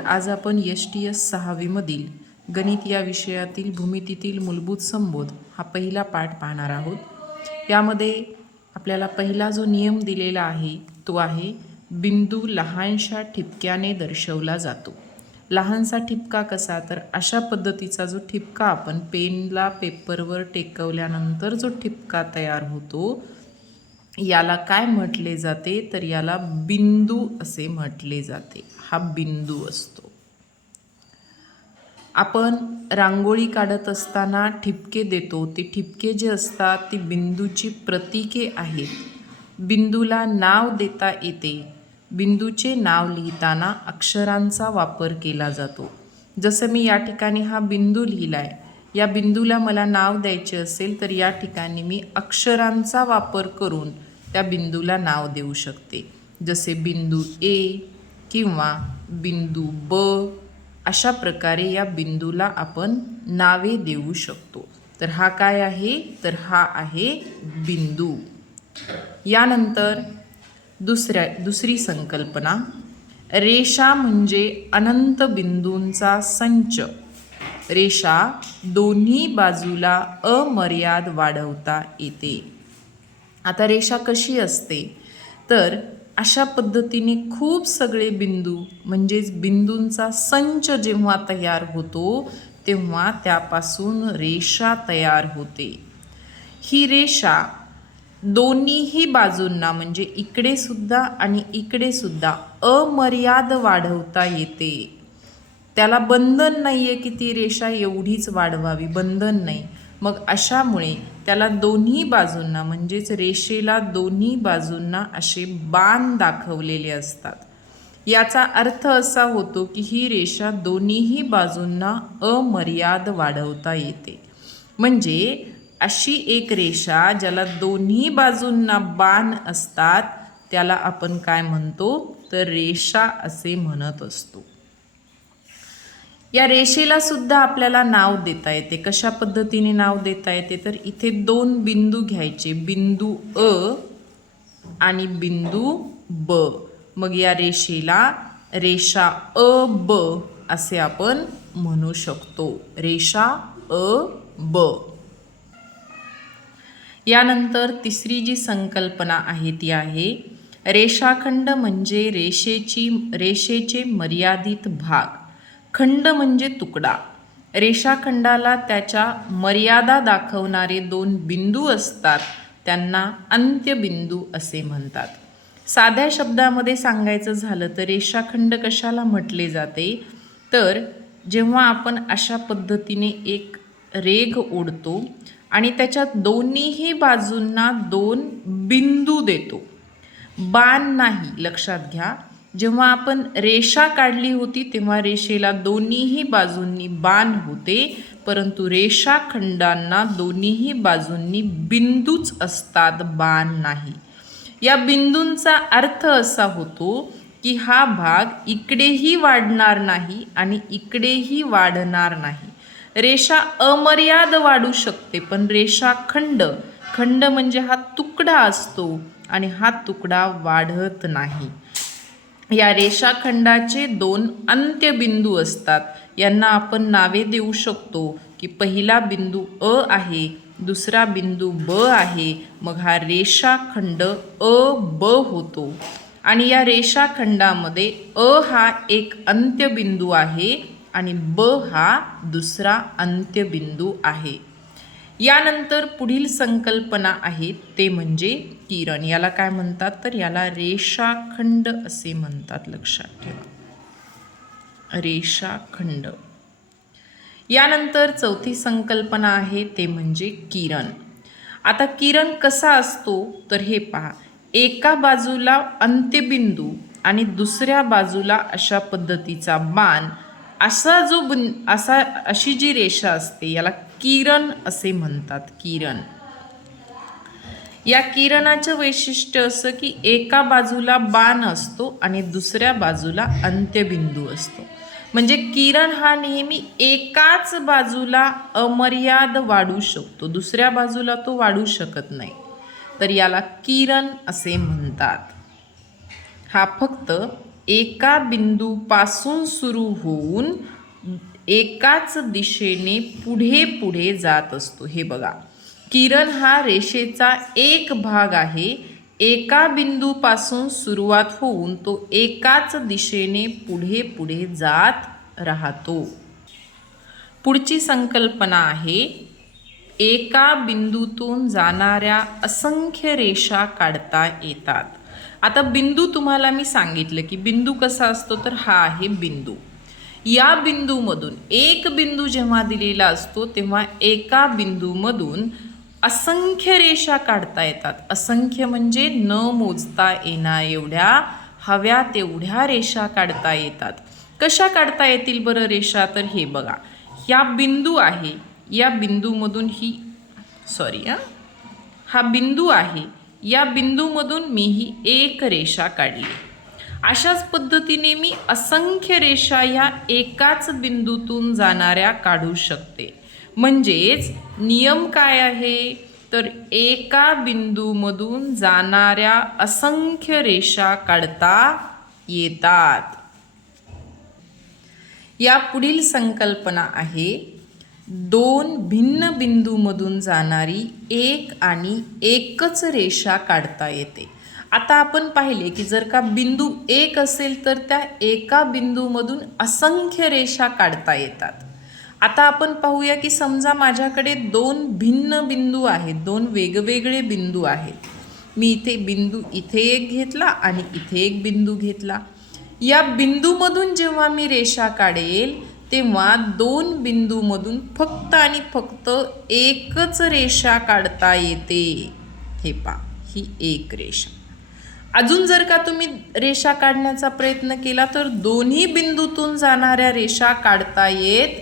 तर आज आपण एस टी एस सहावीमधील गणित या विषयातील भूमितीतील मूलभूत संबोध हा पहिला पाठ पाहणार आहोत. यामध्ये आपल्याला पहिला जो नियम दिलेला आहे तो आहे बिंदू लहानशा ठिपक्याने दर्शवला जातो. लहानसा ठिपका कसा? तर अशा पद्धतीचा जो ठिपका आपण पेनला पेपरवर टेकवल्यानंतर जो ठिपका तयार होतो याला काय म्हटले जाते? तर याला बिंदू असे म्हटले जाते. हा बिंदू असतो. आपण रांगोळी काढत असताना ठिपके देतो. ते ठिपके जे असतात ती बिंदूची प्रतीके आहेत. बिंदूला नाव देता येते. बिंदूचे नाव लिहिताना अक्षरांचा वापर केला जातो. जसं मी या ठिकाणी हा बिंदू लिहिला आहे या बिंदूला मला नाव द्यायचे असेल तर या ठिकाणी मी अक्षरांचा वापर करून त्या बिंदूला नाव देऊ शकते. जसे बिंदू ए किंवा बिंदू ब अशा प्रकारे या बिंदूला आपण नावे देऊ शकतो. तर हा काय आहे? तर हा आहे बिंदू. यानंतर दुसऱ्या दुसरी संकल्पना. रेषा म्हणजे अनंत बिंदूंचा संच. रेषा दोन्ही बाजूला अमर्याद वाढवता येते. आता रेषा कशी असते? तर अशा पद्धतीने खूप सगळे बिंदू म्हणजेच बिंदूंचा संच जेव्हा तयार होतो तेव्हा त्यापासून रेषा तयार होते. ही रेषा दोन्हीही बाजूंना म्हणजे इकडे सुद्धा आणि इकडे सुद्धा अमर्याद वाढवता येते. त्याला बंधन नाही आहे की ती रेषा एवढीच वाढवावी बंधन नाही. मग अशामुळे त्याला दोन्ही बाजूंना म्हणजेच रेषेला दोन्ही बाजूंना असे बाण दाखवलेले असतात. याचा अर्थ असा होतो की ही रेषा दोन्हीही बाजूंना अमर्याद वाढवता येते. म्हणजे अशी एक रेषा ज्याला दोन्ही बाजूंना बाण असतात त्याला आपण काय म्हणतो? तर रेषा असे म्हणत असतो. या रेषेला सुद्धा आपल्याला नाव देता येते. कशा पद्धतीने नाव देता येते? तर इथे दोन बिंदू घ्यायचे. बिंदू अ आणि बिंदू ब. मग या रेषेला रेषा अ ब असे आपण म्हणू शकतो. रेषा अ ब. यानंतर तिसरी जी संकल्पना आहे ती आहे रेषाखंड म्हणजे रेषेची रेषेचे मर्यादित भाग. खंड म्हणजे तुकडा. रेषाखंडाला त्याच्या मर्यादा दाखवणारे दोन बिंदू असतात त्यांना अंत्यबिंदू असे म्हणतात. साध्या शब्दामध्ये सांगायचं झालं तर रेषाखंड कशाला म्हटले जाते? तर जेव्हा आपण अशा पद्धतीने एक रेघ ओढतो आणि त्याच्यात दोन्हीही बाजूंना दोन बिंदू देतो. बाण नाही लक्षात घ्या. जेव्हा आपण रेषा काढली होती तेव्हा रेषेला दोन्हीही बाजूंनी बाण होते परंतु रेषाखंडांना दोन्हीही बाजूंनी बिंदूच असतात बाण नाही. या बिंदूंचा अर्थ असा होतो की हा भाग इकडेही वाढणार नाही आणि इकडेही वाढणार नाही. रेषा अमर्याद वाढू शकते पण रेषाखंड खंड म्हणजे हा तुकडा असतो आणि हा तुकडा वाढत नाही. या रेषाखंडाचे दोन अंत्यबिंदू असतात. यांना आपण नावे देऊ शकतो की पहिला बिंदू अ आहे दुसरा बिंदू ब आहे. मग हा रेषाखंड अ ब होतो. आणि या रेषाखंडामध्ये अ हा एक अंत्यबिंदू आहे आणि ब हा दुसरा अंत्यबिंदू आहे. यानंतर पुढील संकल्पना आहे ते म्हणजे किरण याला काय म्हणतात? तर याला रेषाखंड असे म्हणतात लक्षात ठेवा. रेषाखंड. यानंतर चौथी संकल्पना आहे ते म्हणजे किरण. आता किरण कसा असतो? तर हे पहा. एका बाजूला अंत्यबिंदू आणि दुसऱ्या बाजूला अशा पद्धतीचा बाण असा जो बिन असा अशी जी रेषा असते याला किरण असे म्हणतात किरण. या किरणाचं वैशिष्ट्य असं की एका बाजूला बाण असतो आणि दुसऱ्या बाजूला अंत्यबिंदू असतो. म्हणजे किरण हा नेहमी एकाच बाजूला अमर्याद वाढू शकतो. दुसऱ्या बाजूला तो वाढू शकत नाही. तर याला किरण असे म्हणतात. हा फक्त एका बिंदूपासून सुरू होऊन एकाच दिशेने पुढे पुढे जात असतो. हे बघा. किरण हा रेषेचा एक भाग आहे. एका बिंदूपासून सुरुवात होऊन तो एकाच दिशेने पुढे पुढे जात राहतो. पुढची संकल्पना आहे एका बिंदूतून जाणाऱ्या असंख्य रेषा काढता येतात. आता बिंदू तुम्हाला मी सांगितलं की बिंदू कसा असतो तर हा आहे बिंदू. या बिंदूमधून एक बिंदू जेव्हा दिलेला असतो तेव्हा एका बिंदूमधून असंख्य रेषा काढता येतात. असंख्य म्हणजे न मोजता येणा एवढ्या हव्या तेवढ्या रेषा काढता येतात. कशा काढता येतील बरं रेषा? तर हे बघा. या बिंदू आहे. या बिंदूमधून ही सॉरी हां. हा बिंदू आहे. या बिंदूमधून मी ही एक रेषा काढली. अशाच पद्धतीने मी असंख्य रेषा ह्या एकाच बिंदूतून जाणाऱ्या काढू शकते. म्हणजेच नियम काय आहे? तर एका बिंदूमधून जाणाऱ्या असंख्य रेषा काढता येतात. या पुढील संकल्पना आहे दोन भिन्न बिंदूमधून जाणारी एक आणि एकच रेषा काढता येते. आता आपण पाहिले की जर का बिंदू एक असेल तर त्या एका बिंदूमधून असंख्य रेषा काढता येतात. आता आपण पाहूया की समजा माझ्याकडे दोन भिन्न बिंदू आहेत दोन वेगवेगळे बिंदू आहेत. मी इथे बिंदू इथे एक घेतला आणि इथे एक बिंदू घेतला. या बिंदूमधून जेव्हा मी रेषा काढेल तेव्हा दोन बिंदूमधून फक्त आणि फक्त एकच रेषा काढता येते. हे पा ही एक रेषा. अजून जर का तुम्ही रेषा काढण्याचा प्रयत्न केला तर दोन्ही बिंदूतून जाणाऱ्या रेषा काढता येत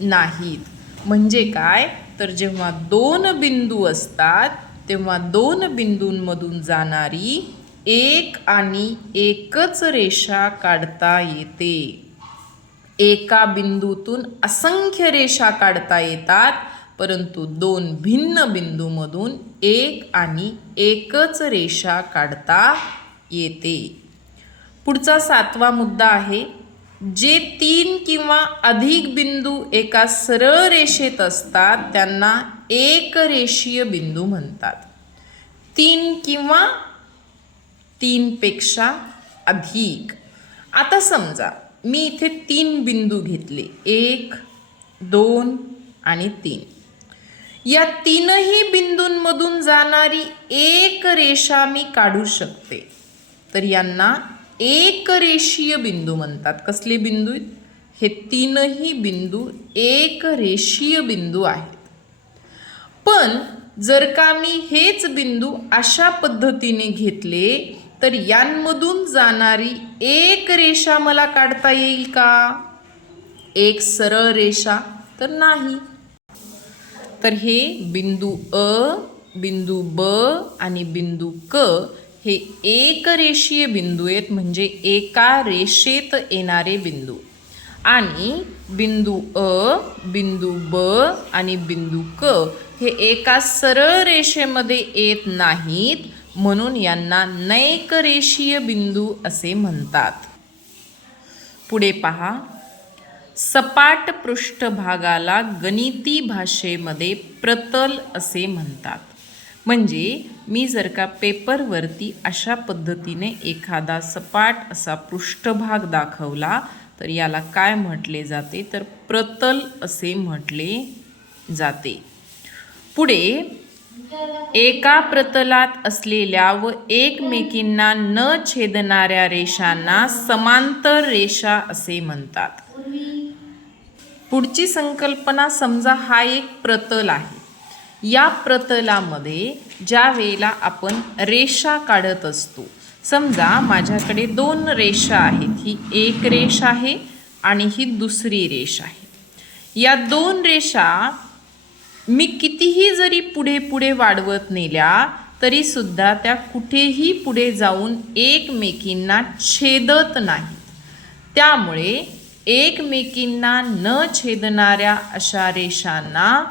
नाहीत. म्हणजे काय? तर जेव्हा दोन बिंदू असतात तेव्हा दोन बिंदूंमधून जाणारी एक आणि एकच रेषा काढता येते. एका बिंदूतून असंख्य रेषा काढता येतात परंतु दोन भिन्न बिंदूमधून एक आणि एकच रेषा काढता येते. पुढचा सातवा मुद्दा आहे जे तीन किंवा अधिक बिंदू एका सरळ रेषेत असतात त्यांना एक रेषीय बिंदू म्हणतात. तीन किंवा तीनपेक्षा अधिक. आता समजा मी इथे तीन बिंदू घेतले. एक दोन आणि तीन. या तीनही बिंदूंमधून जाणारी एक रेषा मी काढू शकते. तर यांना एक रेषीय बिंदू म्हणतात. कसले बिंदू आहेत? हे तीनही बिंदू एक रेषीय बिंदू आहेत. पण जर का मी हेच बिंदू अशा पद्धतीने घेतले तर यांमधून जाणारी एक रेषा मला काढता येईल का? एक सरळ रेषा तर नाही. तर हे बिंदू अ बिंदू ब आणि बिंदू क हे एक रेषीय बिंदू आहेत म्हणजे एका रेषेत येणारे बिंदू. आणि बिंदू अ बिंदू ब आणि बिंदू क हे एका सरळ रेषेमध्ये येत नाहीत म्हणून यांना नैकरेषीय बिंदू असे म्हणतात. पुढे पहा. सपाट पृष्ठभागाला गणिती भाषेमध्ये प्रतल असे म्हणतात. म्हणजे मी जर का पेपरवरती अशा पद्धतीने एखादा सपाट असा पृष्ठभाग दाखवला तर याला काय म्हटले जाते? तर प्रतल असे म्हटले जाते. पुढे एका प्रतलात असलेल्या व एकमेकींना न छेदणाऱ्या रेषांना समांतर रेषा असे म्हणतात. पुढची संकल्पना समजा हा एक प्रतल आहे. या प्रतलामध्ये ज्या वेळेला आपण रेषा काढत असतो समजा माझ्याकडे दोन रेषा आहेत ही एक रेष आहे आणि ही दुसरी रेष आहे. या दोन रेषा मी कितीही जरी पुढे पुढे वाढवत नेल्या तरीसुद्धा त्या कुठेही पुढे जाऊन एकमेकींना छेदत नाहीत. त्यामुळे एकमेकींना न छेदणाऱ्या अशा रेषांना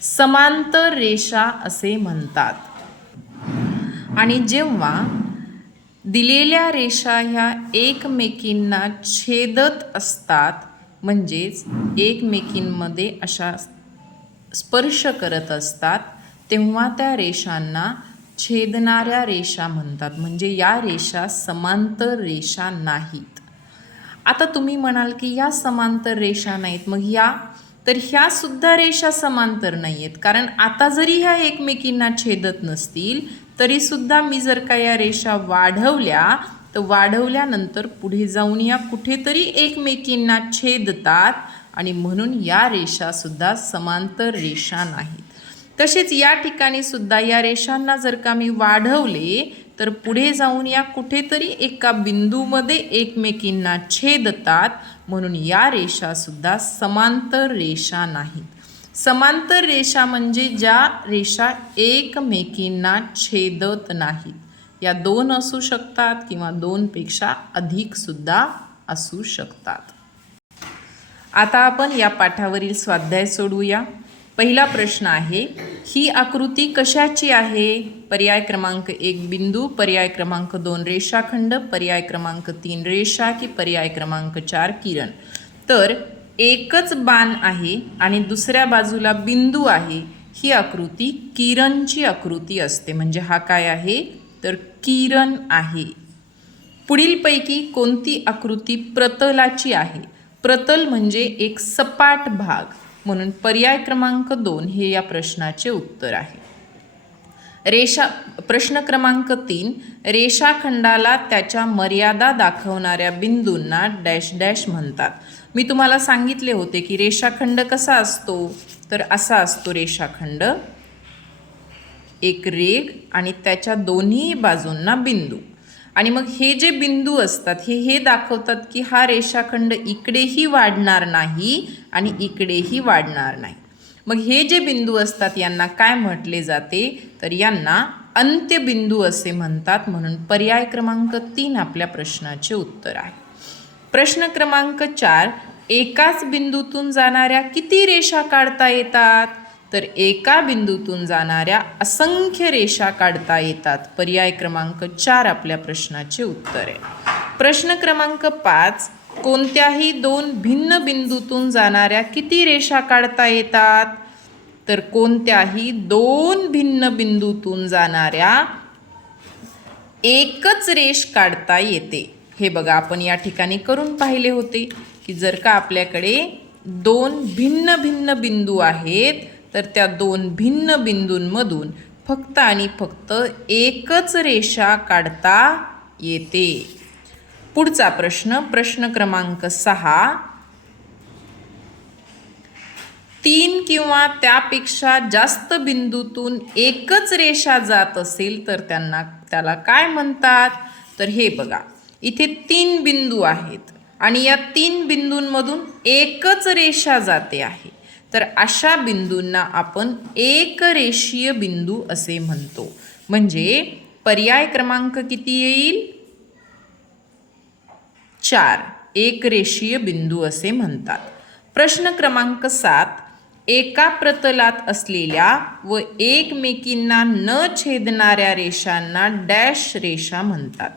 समांतर रेषा असे म्हणतात. आणि जेव्हा दिलेल्या रेषा ह्या एकमेकींना छेदत असतात म्हणजेच एकमेकींमध्ये अशा स्पर्श करत असतात तेव्हा त्या रेषांना छेदणाऱ्या रेषा म्हणतात. म्हणजे या रेषा समांतर रेषा नाहीत. आता तुम्ही म्हणाल की या समांतर रेषा नाहीत. मग या तर ह्या सुद्धा रेषा समांतर नाही आहेत कारण आता जरी ह्या एकमेकींना छेदत नसतील तरी सुद्धा मी जर का या रेषा वाढवल्या तर वाढवल्यानंतर पुढे जाऊन या कुठेतरी एकमेकींना छेदतात आणि म्हणून या रेषा सुद्धा समांतर रेषा नाहीत. तसेच या ठिकाणी सुद्धा या रेषांना जर का मी वाढवले तर पुढे जाऊन या कुठेतरी एका बिंदूमध्ये एकमेकींना छेदतात म्हणून या रेषा सुद्धा समांतर रेषा नाहीत. समांतर रेषा म्हणजे ज्या रेषा एकमेकींना छेदत नाहीत. या दोन असू शकतात किंवा दोनपेक्षा अधिक सुद्धा असू शकतात. आता आपण या पाठावरील स्वाध्याय सोडवूया पहिला प्रश्न आहे ही आकृती कशाची आहे? पर्याय क्रमांक एक बिंदू पर्याय क्रमांक दोन रेषाखंड पर्याय क्रमांक तीन रेषा की पर्याय क्रमांक चार किरण. तर एकच बाण आहे आणि दुसऱ्या बाजूला बिंदू आहे ही आकृती किरणची आकृती असते. म्हणजे हा काय आहे? तर किरण आहे. पुढीलपैकी कोणती आकृती प्रतलाची आहे? प्रतल म्हणजे एक सपाट भाग. म्हणून पर्याय क्रमांक दोन हे या प्रश्नाचे उत्तर आहे. रेषा प्रश्न क्रमांक तीन रेषाखंडाला त्याच्या मर्यादा दाखवणाऱ्या बिंदूंना डॅश डॅश म्हणतात. मी तुम्हाला सांगितले होते की रेषाखंड कसा असतो? तर असा असतो रेषाखंड. एक रेग आणि त्याच्या दोन्ही बाजूंना बिंदू. आणि मग हे जे बिंदू असतात हे हे दाखवतात की हा रेषाखंड इकडेही वाढणार नाही आणि इकडेही वाढणार नाही. मग हे जे बिंदू असतात यांना काय म्हटले जाते? तर यांना अंत्यबिंदू असे म्हणतात. म्हणून पर्याय क्रमांक तीन आपल्या प्रश्नाचे उत्तर आहे. प्रश्न क्रमांक चार एकाच बिंदूतून जाणाऱ्या किती रेषा काढता येतात? तर एका बिंदूतून जाणाऱ्या असंख्य रेषा काढता येतात. पर्याय क्रमांक चार आपल्या प्रश्नाचे उत्तर आहे. प्रश्न क्रमांक पाच कोणत्याही दोन भिन्न बिंदूतून जाणाऱ्या किती रेषा काढता येतात? तर कोणत्याही दोन भिन्न बिंदूतून जाणाऱ्या एकच रेष काढता येते. हे बघा आपण या ठिकाणी करून पाहिले होते की जर का आपल्याकडे दोन भिन्न भिन्न बिंदू आहेत तर त्या दोन भिन्न बिंदूंमधून फक्त आणि फक्त एकच रेषा काढता येते. पुढचा प्रश्न प्रश्न क्रमांक सहा. तीन किंवा त्यापेक्षा जास्त बिंदूतून एकच रेषा जात असेल तर त्यांना त्याला काय म्हणतात? तर हे बघा इथे तीन बिंदू आहेत आणि या तीन बिंदूंमधून एकच रेषा जाते आहे. तर अशा बिंदूंना आपण एकरेषीय बिंदू असे म्हणतो. म्हणजे पर्याय क्रमांक किती येईल? चार. एकरेषीय बिंदू असे म्हणतात. प्रश्न क्रमांक सात. एका प्रतलात असलेल्या व एकमेकींना न छेदणाऱ्या रेषांना डॅश रेषा म्हणतात.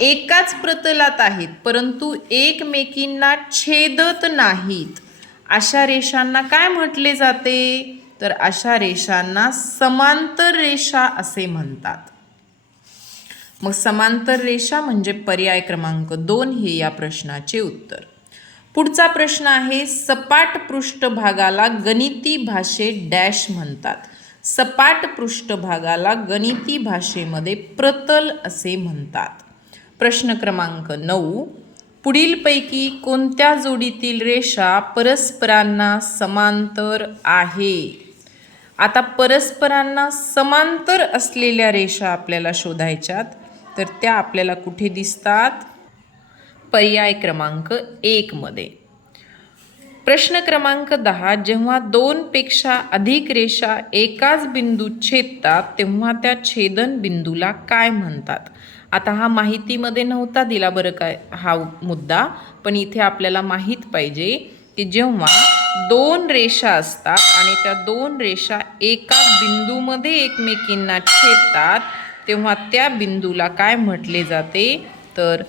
एकाच प्रतलात आहेत परंतु एकमेकींना छेदत नाहीत. अशा रेषांना काय म्हटले जाते? तर अशा रेषांना समांतर रेषा असे म्हणतात. मग समांतर रेषा म्हणजे पर्याय क्रमांक दोन हे या प्रश्नाचे उत्तर. पुढचा प्रश्न आहे सपाट पृष्ठभागाला गणिती भाषेत डॅश म्हणतात. सपाट पृष्ठभागाला गणिती भाषेमध्ये प्रतल असे म्हणतात. प्रश्न क्रमांक नऊ पुढीलपैकी कोणत्या जोडीतील रेषा परस्परांना समांतर आहे? आता परस्परांना समांतर असलेल्या रेषा आपल्याला शोधायच्यात तर त्या आपल्याला कुठे दिसतात? पर्याय क्रमांक एकमध्ये प्रश्न क्रमांक दहा जेव्हा दोनपेक्षा अधिक रेषा एकाच बिंदूत छेदतात तेव्हा त्या छेदन बिंदूला काय म्हणतात? आता हा माहितीमध्ये नव्हता दिला बरं काय हा मुद्दा पण इथे आपल्याला माहीत पाहिजे की जेव्हा दोन रेषा असतात आणि त्या दोन रेषा एका बिंदूमध्ये एकमेकींना छेदतात तेव्हा त्या बिंदूला काय म्हटले जाते? तर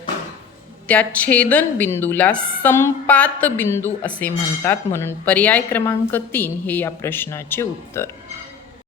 त्या छेदन बिंदूला संपात बिंदू असे म्हणतात. म्हणून पर्याय क्रमांक तीन हे या प्रश्नाचे उत्तर.